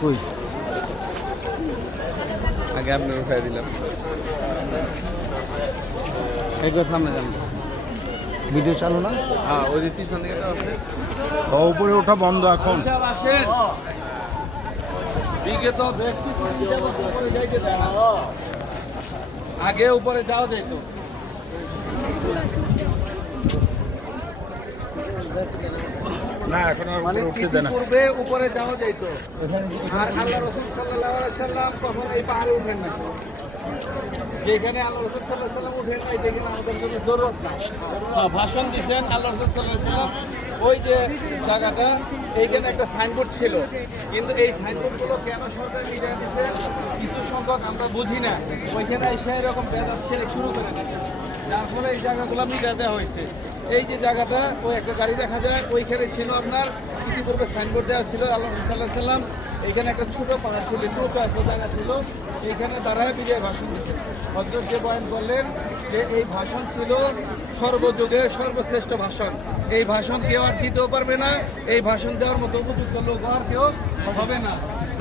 কই আগে আপনার উঠাই দিলাম। একবার সামনে যান, ভিডিও চালু না? হ্যাঁ, ওই যে পিছন দিকে আছে। উপরে ওঠা বন্ধ এখন। আসেন, বিগত বেশ কিছুদিন যাবত উপরে যাইতে দেয় না। আগে উপরে যাওয়া যেত। না এখন আর মানে উপরে উঠতে দেয় না। পূর্বে উপরে যাওয়া যেত, আর আল্লাহ রাসূল সাল্লাল্লাহু আলাইহি সাল্লাম কখনো এই পাহাড়ে উঠেন না। যেখানে আল্লাহ রাসূল সাল্লাল্লাহু আলাইহি সাল্লাম উঠেন নাই, যেখানে আমাদের জন্য জরুরত নাই। ভাষণ দিচ্ছেন আল্লাহ রাসূল সাল্লাল্লাহু আলাইহি সাল্লাম। ওই যে জায়গাটা, এইখানে একটা সাইনবোর্ড ছিল, কিন্তু এই সাইনবোর্ডগুলো কেন সরকার নিয়ে দিচ্ছে কিছু সংখ্যক আমরা বুঝি না। ওইখানে এসে এরকম বেদাত ছেড়ে শুরু করে দিচ্ছে, যার ফলে এই জায়গাগুলো মিটা দেওয়া হয়েছে। এই যে জায়গাটা, ওই একটা গাড়ি দেখা যায়, ওইখানে ছিল আপনার ইতিপূর্বে সাইনবোর্ড দেওয়া ছিল আল্লাহ সাল্লাল্লাহু আলাইহি সাল্লাম। এইখানে একটা ছোট পাহাড় ছিল, ছোট একটা জায়গা ছিল, এইখানে দাঁড়ায় বিজয় ভাষণ দিচ্ছে। হযরত যে বয়ান করলেন যে এই ভাষণ ছিল সর্বযুগের সর্বশ্রেষ্ঠ ভাষণ। এই ভাষণ কেউ আর দিতেও পারবে না, এই ভাষণ দেওয়ার মতো উপযুক্ত লোক আর কেউ হবে না।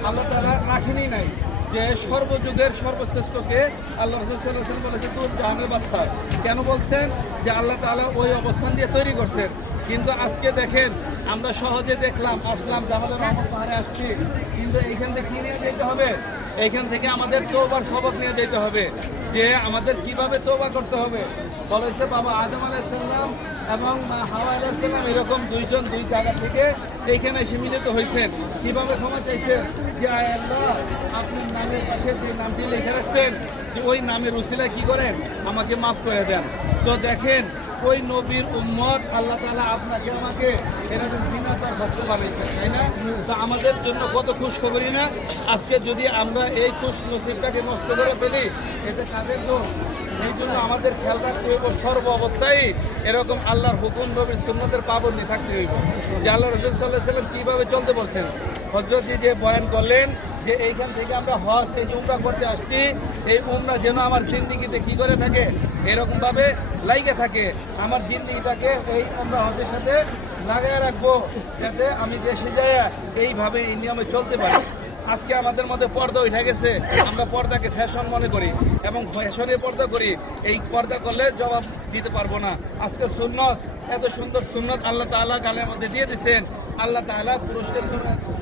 আল্লাহ তাআলা রাখেনি নাই যে সর্বযুগের সর্বশ্রেষ্ঠকে আল্লাহ রাসূল সাল্লাল্লাহু আলাইহি ওয়াসাল্লাম বলেছে তুই জাহানের বাদশা। কেন বলছেন? যে আল্লাহ তাআলা ওই অবস্থান দিয়ে তৈরি করছেন। কিন্তু আজকে দেখেন, আমরা সহজে দেখলাম, আসলাম, জামালের রহমত পাহাড়ে আসছি, কিন্তু এইখান থেকে কি নিয়ে যেতে হবে? এইখান থেকে আমাদের তওবার সবক নিয়ে যেতে হবে, যে আমাদের কিভাবে তওবা করতে হবে। বলেছে বাবা আদম আলাইহিস সালাম এবং মা হাওয়া আলাইহিস সালাম এরকম দুইজন দুই জায়গা থেকে এইখানে এসে মিলিত হয়েছেন। কিভাবে ক্ষমা চাইছেন? যে আয় আল্লাহ, আপনার নামের পাশে যে নামটি লিখে রাখছেন, যে ওই নামের উসিলায় কি করেন, আমাকে মাফ করে দেন। তো দেখেন, ওই নবীর উম্মত আল্লাহ তাআলা আপনাকে আমাকে এরকম বিনাতার ভক্ত বানাইছেন, তাই না? তো আমাদের জন্য কত খুশখবরি না? আজকে যদি আমরা এই খুশ নসিবটাকে নষ্ট করে ফেলি, এতে কাদের দোষ? এই জন্য আমাদের খেয়াল রাখতে হইব, সর্ব অবস্থায় এরকম আল্লাহর হুকুম, নবীর সুন্নতের পাবন্দি থাকতে হইব। যে আল্লাহ রাসূল সাল্লাল্লাহু আলাইহি ওয়াসাল্লাম কিভাবে চলতে বলছেন, হযরতজি যে বয়ান করলেন যে এইখান থেকে আমরা হজ, এই যে উমরা করতে আসছি, এই উমরা যেন আমার জিন্দিগিতে কি করে থাকে, এরকমভাবে লাইগে থাকে। আমার জিন্দিগিটাকে এই উমরা হজের সাথে লাগায় রাখবো, যাতে আমি দেশে যাই এইভাবে এই নিয়মে চলতে পারি। আজকে আমাদের মধ্যে পর্দা উঠে গেছে, আমরা পর্দাকে ফ্যাশন মনে করি এবং ফ্যাশনে পর্দা করি। এই পর্দা করলে জবাব দিতে পারবো না। আজকে সুন্নত, এত সুন্দর সুন্নত আল্লাহ তাআলা গালের মধ্যে দিয়ে দিচ্ছেন। আল্লাহ তাআলা পুরুষকে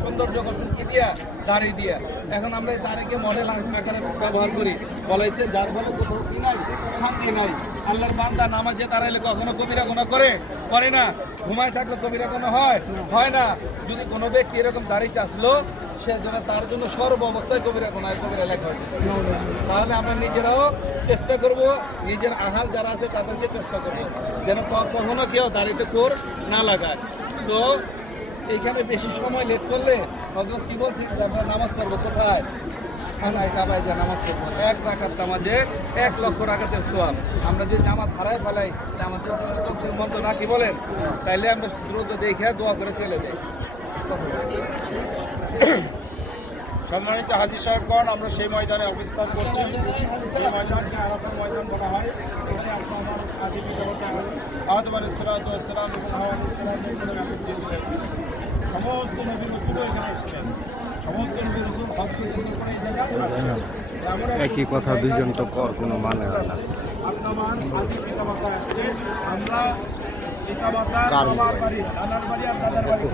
সৌন্দর্য করছেন কি দিয়া? দাড়ি দিয়া। এখন আমরা এই দাড়িকে মডেল আকারে ব্যবহার করি। বলেছে যার ফলে কোথাও কি নাই, শান্তি নাই। আল্লাহর বান্দা নামাজে দাঁড়াইলে কখনো কবিরা গুনাহ করে না। ঘুমায় থাকলে কবিরা গুনাহ হয় না। যদি কোনো ব্যক্তি এরকম দাড়ি চাষলো, সে জন্য তার জন্য সর্ব অবস্থায় কবিরা লেখা হয়। তাহলে আমরা নিজেরাও চেষ্টা করব, নিজের আহাল যারা আছে তাদেরকে চেষ্টা করবো যেন কখনো কেউ দাড়িতে খোর না লাগায়। তো এইখানে বেশি সময় লেট করলে হযরত কি বলছি, আমরা নামাজ পড়বো কোথায়? খানায় কাবায় যে নামাজ পড়বো, 1 রাকাত নামাজে 1 লক্ষ রাকাতের সওয়াব। আমরা যদি জামাত হারায় ফেলাই, আমাদের চোখের মন্দ নাকি বলেন? তাইলে আমরা দ্রুত দেখে দোয়া করে চলে যাই। সম্মানিত হাজী সাহেবগণ, আমরা সেই ময়দানে অবস্থান করছি। এই ময়দানকে আরাফাত ময়দান বলা হয়। এখানে আমার আদি পিতা আদম আলাইহিস সালাতু ওয়াস সালাম এবং হাওয়া আলাইহিস সালাম সমস্ত নবী রাসূল এখানে এসেছেন। সমস্ত নবী রাসূল হজ করে এই জায়গায় একই কথা, দুইজন তো কর কোনো মানে হয় না। আপনার আদি পিতা মাতা আসছে, আমরা পিতা মাতা, আমার বাড়ি, নানার বাড়ি আর দাদার বাড়ি।